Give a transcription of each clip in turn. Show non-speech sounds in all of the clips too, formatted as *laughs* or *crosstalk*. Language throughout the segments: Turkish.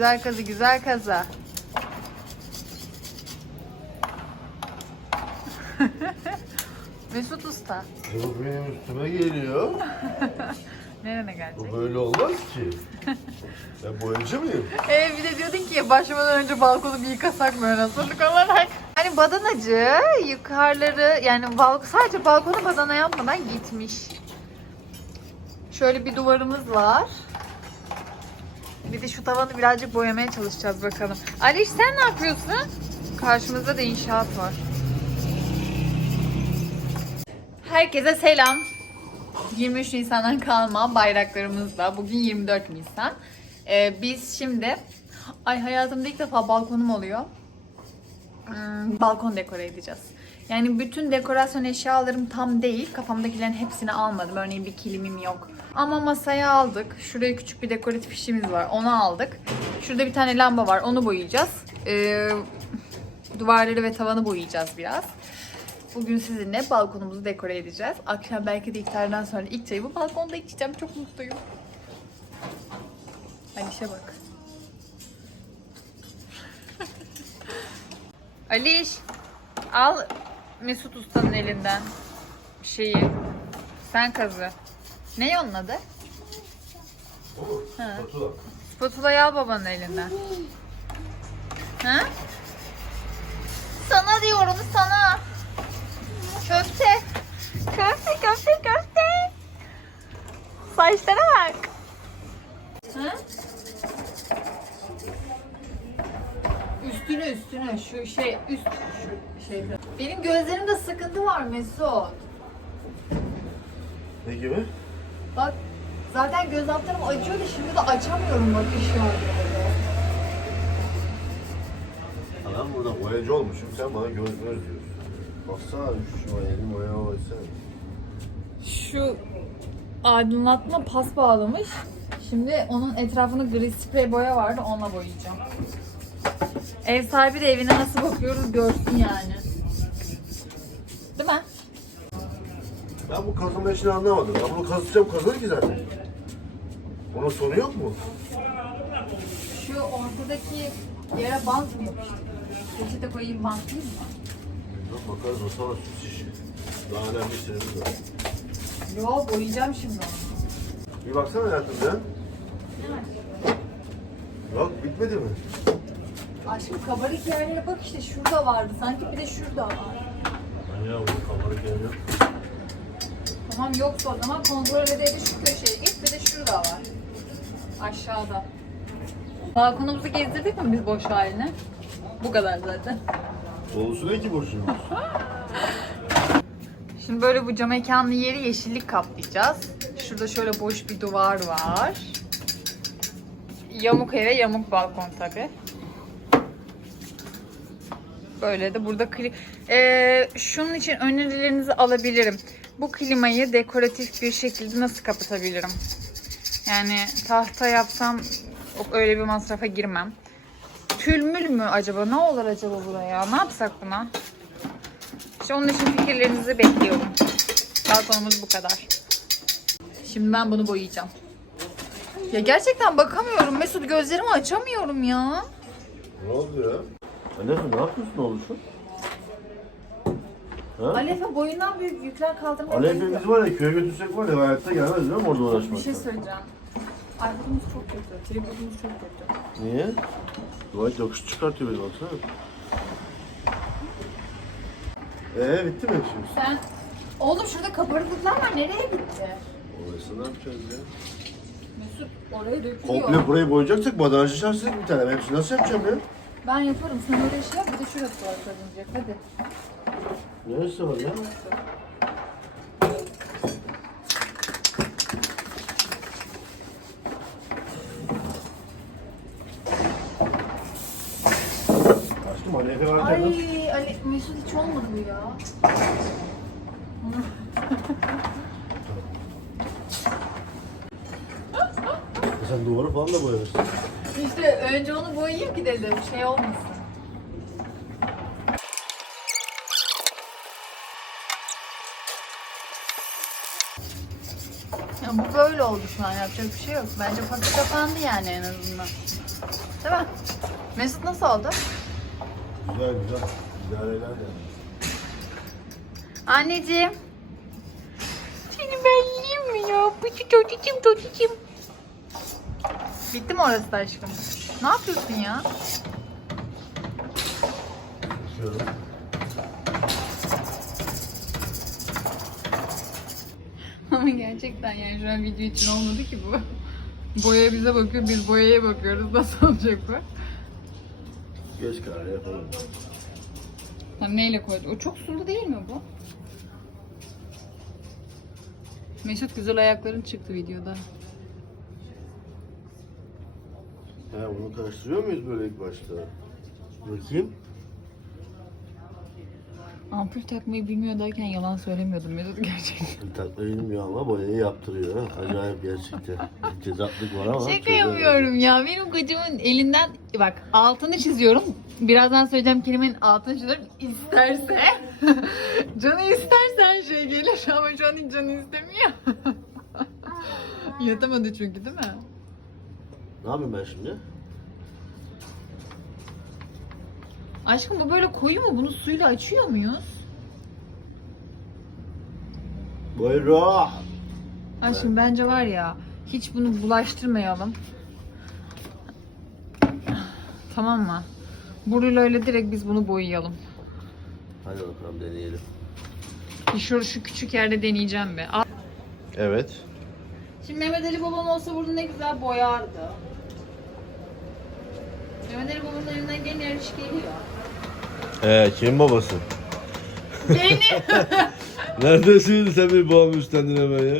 Güzel kazı, güzel kazı. *laughs* Mesut Usta. E bu benim üstüme geliyor. *laughs* Nerene gelecek? Bu böyle olmaz ki. *laughs* Ben boyacı mıyım? Ee, bir de diyordun ki başlamadan önce balkonu bir yıkasak mı ön hazırlık olarak? Yani badanacı yukarıları yani balk sadece balkonu badana yapmadan gitmiş. Şöyle bir duvarımız var. Bir de şu tavanı birazcık boyamaya çalışacağız bakalım. Aliş sen ne yapıyorsun? Karşımızda da inşaat var. Herkese selam. 23 Nisan'dan kalma bayraklarımızla. Bugün 24 Nisan. Ee, biz şimdi... Ay hayatımda ilk defa balkonum oluyor. Hmm, balkon dekore edeceğiz. Yani bütün dekorasyon eşyalarım tam değil. Kafamdakilerin hepsini almadım. Örneğin bir kilimim yok. Ama masaya aldık. Şuraya küçük bir dekoratif işimiz var. Onu aldık. Şurada bir tane lamba var. Onu boyayacağız. Ee, duvarları ve tavanı boyayacağız biraz. Bugün sizinle balkonumuzu dekore edeceğiz. Akşam belki de iftardan sonra ilk çayı bu balkonda içeceğim. Çok mutluyum. Aliş'e bak. *laughs* Aliş, al Mesut Usta'nın elinden şeyi. Sen kazı. Ne onun adı? Ha. Fatula. Spatulayı al babanın elinden. Ha? Sana diyorum sana. Köfte. Köfte, köfte, köfte. Saçlara bak. Ha? Üstüne üstüne şu şey üst şu şey. Benim gözlerimde sıkıntı var Mesut. Ne gibi? Bak zaten göz altlarım acıyor da şimdi de açamıyorum bak şu an. Adam burada boyacı olmuşum. Sen bana göz göz diyorsun. Baksana şu elin boya baksana. Şu aydınlatma pas bağlamış. Şimdi onun etrafını gri sprey boya vardı onunla boyayacağım. Ev sahibi de evine nasıl bakıyoruz görsün yani. Ben bu kazıma işini anlamadım. Ben bunu kazıtacağım kazır ki zaten. Bunun sonu yok mu? Şu ortadaki yere bant mı? Peçete koyayım bantlayayım mı? Bilmem bakarız o sana süs işi. Daha önemli işlerimiz var. Yo boyayacağım şimdi onu. Bir baksana hayatım ya. Yok bitmedi mi? Aşkım kabarık yerlere bak işte şurada vardı sanki bir de şurada var. Ben ya bunu kamerayı gelmiyor. Tamam yoksa o zaman kontrol edelim şu köşeye git bir de şurada var. Aşağıda. Balkonumuzu gezdirdik mi biz boş haline? Bu kadar zaten. Dolusu ne ki boşluğumuz? *laughs* Şimdi böyle bu cam mekanlı yeri yeşillik kaplayacağız. Şurada şöyle boş bir duvar var. Yamuk eve yamuk balkon tabi. Böyle de burada kli... Ee, şunun için önerilerinizi alabilirim. Bu klimayı dekoratif bir şekilde nasıl kapatabilirim? Yani tahta yapsam öyle bir masrafa girmem. Tülmül mü acaba? Ne olur acaba buraya? Ne yapsak buna? İşte onun için fikirlerinizi bekliyorum. Balkonumuz bu kadar. Şimdi ben bunu boyayacağım. Ya gerçekten bakamıyorum. Mesut gözlerimi açamıyorum ya. Ne oldu ya? Anne ne yapıyorsun oğluşum? Ha? Alef'e boyundan büyük yükler kaldırmaya yok. Alevimiz var ya köye götürsek var ya hayatta gelmez değil mi orada uğraşmak? Bir şey söyleyeceğim. iPhone'umuz çok kötü. Tripodumuz çok kötü. Niye? Dua et yakış çıkartıyor beni baksana. Ee bitti mi şimdi? Sen... Oğlum şurada kabarıklıklar var. Nereye gitti? Orası ne yapacağız ya? Mesut oraya dökülüyor. Komple burayı boyayacaksak badajı şarsızlık bir tane. Ben hepsini nasıl yapacağım ya? Ben yaparım. Sen öyle şey yap. Bir de şurası var sarınacak. Hadi. Neresi var ya? Aşkım Alefe var Ay canım. Ali, Mesut hiç olmadı bu ya. Sen duvarı falan da boyarsın. İşte önce onu boyayayım ki dedim. Şey olmasın. Ya bu böyle oldu şu an yapacak bir şey yok. Bence patı kapandı yani en azından. Değil mi? Mesut nasıl oldu? Güzel güzel. İdareler de. Anneciğim. Seni ben yiyeyim mi ya? Pıçı çocuğum çocuğum. Bitti mi orası da aşkım? Ne yapıyorsun ya? Açıyorum. Ama gerçekten yani şu an video için olmadı ki bu. Boya bize bakıyor, biz boyaya bakıyoruz. Nasıl olacak bu? Geç karar yapalım. Ha, neyle koyacak? O çok sulu değil mi bu? Mesut güzel ayakların çıktı videoda. Ha bunu karıştırıyor muyuz böyle ilk başta? Bakayım. Ampul takmayı bilmiyor derken yalan söylemiyordum Mesut gerçekten. Takla bilmiyor ama boyayı yaptırıyor. Acayip gerçekten. Cezaplık var ama. Şaka yapıyorum ya. Benim kocamın elinden bak altını çiziyorum. Birazdan söyleyeceğim kelimenin altını çiziyorum. İsterse. *laughs* canı isterse her şey gelir ama şu an hiç canı istemiyor. *laughs* Yatamadı çünkü değil mi? Ne yapayım ben şimdi? Aşkım bu böyle koyu mu? Bunu suyla açıyor muyuz? Buyurun. Aşkım bence var ya hiç bunu bulaştırmayalım. Tamam mı? Buruyla öyle direkt biz bunu boyayalım. Hadi bakalım deneyelim. Bir Şu, şu küçük yerde deneyeceğim be. Al. Evet. Şimdi Mehmet Ali babam olsa burada ne güzel boyardı. Mehmet Ali babamın elinden gene her iş geliyor. Ee, kimin babası? Benim. *laughs* Neredesin sen bir babamı üstlendin hemen ya?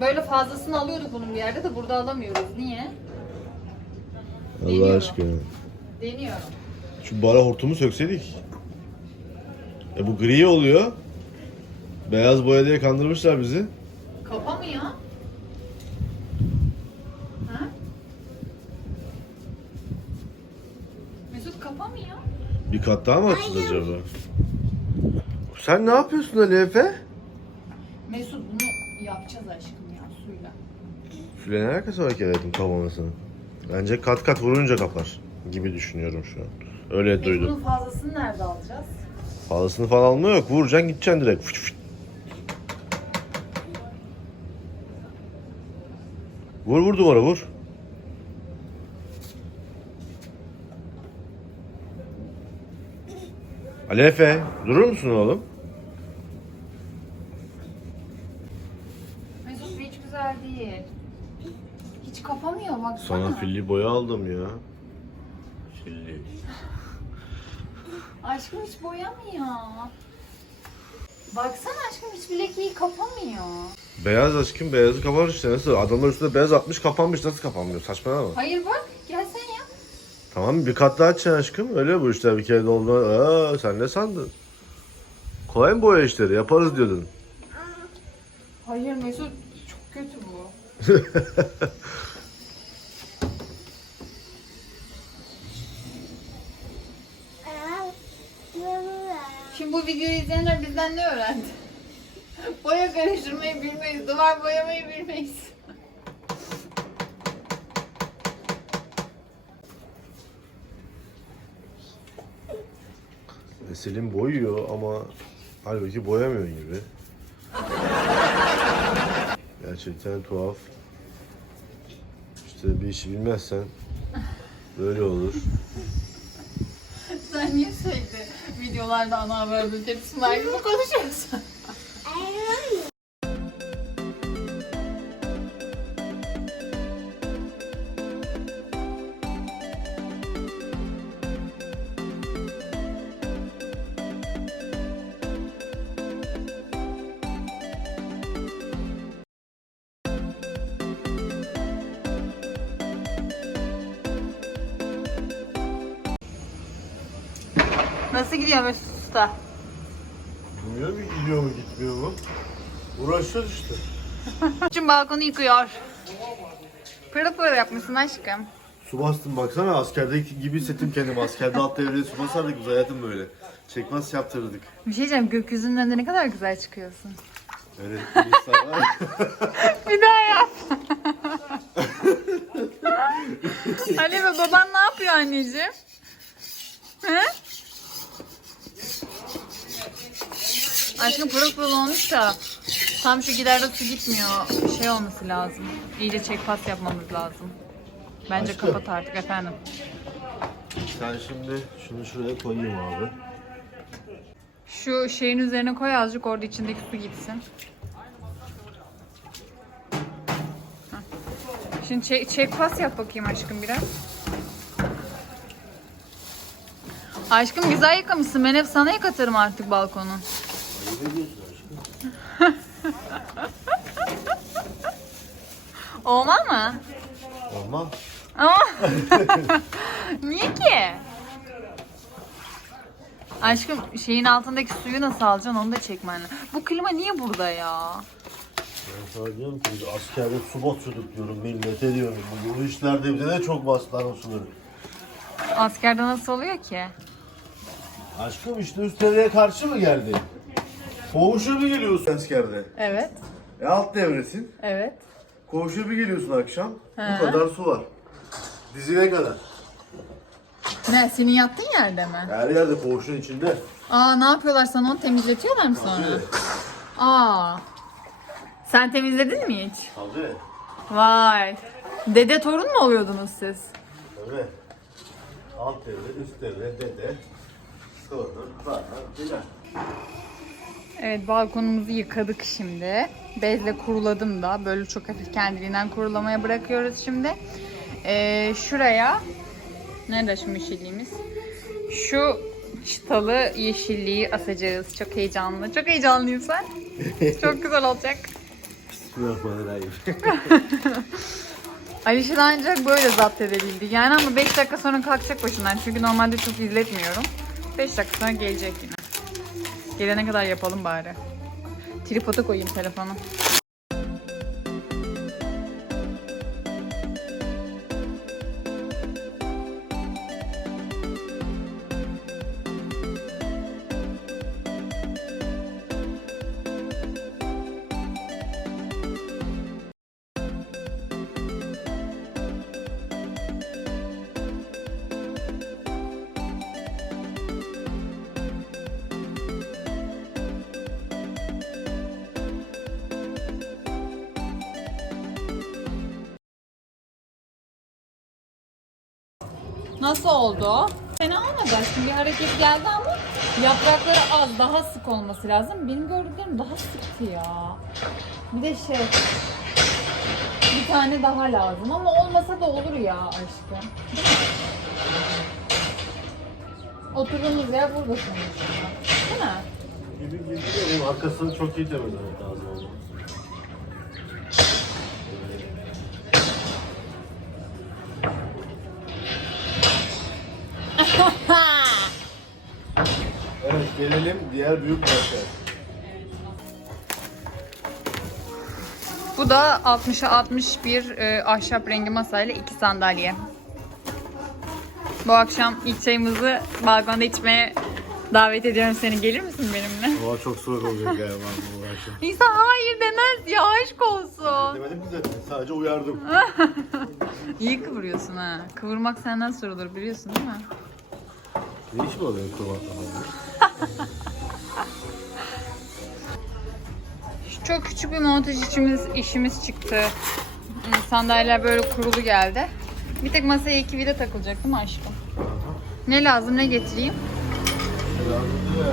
Böyle fazlasını alıyorduk bunun bir yerde de burada alamıyoruz. Niye? Allah Deniyorum. aşkına. Deniyorum. Şu bara hortumu sökseydik. E bu gri oluyor. Beyaz boya diye kandırmışlar bizi. Kapamıyor. Ha? Mesut kapamıyor. Bir kat daha mı atacağız acaba? Sen ne yapıyorsun Ali Efe? Mesut bunu yapacağız aşkım ya suyla. Füle ne alakası var ki kapamasını? Bence kat kat vurunca kapar gibi düşünüyorum şu an. Öyle Biz duydum. bunun fazlasını nerede alacağız? Fazlasını falan alma yok. Vuracaksın gideceksin direkt. Fıç fıç. Vur vur duvara vur. Ali Efe, durur musun oğlum? Mesut hiç güzel değil. Hiç kapamıyor baksana. Sana filli boya aldım ya. Filli. *laughs* Aşkım hiç boyamıyor. Baksana aşkım hiç bilekiği kapamıyor. Beyaz aşkım beyazı kapanır işte nasıl? Adamlar üstünde beyaz atmış kapanmış nasıl kapanmıyor? Saçmalama. Hayır bak. Tamam bir kat daha açacaksın aşkım. Öyle bu işler bir kere doldu. Aa, sen ne sandın? Kolay mı boya işleri? Yaparız diyordun. Hayır Mesut çok kötü bu. *laughs* Şimdi bu videoyu izleyenler bizden ne öğrendi? *laughs* Boya karıştırmayı bilmeyiz, duvar boyamayı bilmeyiz. Selim boyuyor ama halbuki boyamıyor gibi. Gerçekten tuhaf. İşte bir işi bilmezsen böyle olur. Sen niye sürekli videolarda ana haber bülteni sunar gibi konuşuyorsun? Usta? Bilmiyorum ki gidiyor mu gitmiyor mu. Uğraşacağız işte. *laughs* Şimdi balkonu yıkıyor. Pırıl pırıl yapmışsın aşkım. Su bastım baksana askerdeki gibi hissettim kendimi. Askerde alt devrede su basardık biz hayatım böyle. Çekmez yaptırdık. Bir şey diyeceğim gökyüzünün önünde ne kadar güzel çıkıyorsun. Öyle bir var. *laughs* Bir daha yap. *laughs* Ali ve baban ne yapıyor anneciğim? He? Aşkım pırıl pırıl olmuş da tam şu giderde su gitmiyor. Şey olması lazım. İyice çek pas yapmamız lazım. Bence Aşkım. kapat artık efendim. Sen şimdi şunu şuraya koyayım abi. Şu şeyin üzerine koy azıcık orada içindeki su gitsin. Heh. Şimdi çek, çek pas yap bakayım aşkım biraz. Aşkım güzel yıkamışsın. Ben hep sana yıkatırım artık balkonu. Olmaz mı? Olmaz. Ama *laughs* niye ki? Aşkım şeyin altındaki suyu nasıl alacaksın onu da çekmen lazım. Bu klima niye burada ya? Ben sana diyorum ki biz askerde su batıyorduk diyorum millete diyorum. Bu, bu işlerde bize de çok bastılar o suları. Askerde nasıl oluyor ki? Aşkım işte üst karşı mı geldi? Koğuşa bir geliyorsun askerde. Evet. E alt devresin. Evet. Koğuşa bir geliyorsun akşam. He. Bu kadar su var. Dizine kadar. Ne senin yattığın yerde mi? Her yerde koğuşun içinde. Aa ne yapıyorlar sana onu temizletiyorlar mı sonra? Aa. Sen temizledin mi hiç? Tabii. Vay. Dede torun mu oluyordunuz siz? Tabii. Alt devre, üst devre, dede. Torun, falan filan. Evet balkonumuzu yıkadık şimdi. Bezle kuruladım da. Böyle çok hafif kendiliğinden kurulamaya bırakıyoruz şimdi. Ee, şuraya nerede şu yeşilliğimiz? Şu çıtalı yeşilliği asacağız. Çok heyecanlı. Çok heyecanlıyım sen. *laughs* Çok güzel olacak. Bismillahirrahmanirrahim. *laughs* Daha ancak böyle zapt edebildi. Yani ama 5 dakika sonra kalkacak başından. Çünkü normalde çok izletmiyorum. 5 dakika sonra gelecek yine. Gelene kadar yapalım bari. Tripoda koyayım telefonu. Nasıl oldu? Fena olmadı aşkım. Bir hareket geldi ama yaprakları az, daha sık olması lazım. Benim gördüklerim daha sıktı ya. Bir de şey, bir tane daha lazım ama olmasa da olur ya aşkım. Oturduğumuz yer burada sonuçta. Değil mi? Gibi gibi de benim arkasını çok iyi temizlemek lazım gelelim diğer büyük parça. Bu da 60'a 61 e, ahşap rengi masayla iki sandalye. Bu akşam ilk çayımızı balkonda içmeye davet ediyorum seni. Gelir misin benimle? Hava çok soğuk olacak galiba bu akşam. İnsan hayır demez ya aşk olsun. Demedim ki zaten sadece uyardım. *laughs* İyi kıvırıyorsun ha. Kıvırmak senden sorulur biliyorsun değil mi? ne iş mi oluyor kurbatla? Çok küçük bir montaj işimiz, işimiz çıktı. Hmm, Sandalyeler böyle kurulu geldi. Bir tek masaya iki vida takılacak değil mi aşkım? Ne lazım ne getireyim? Lazım değil mi?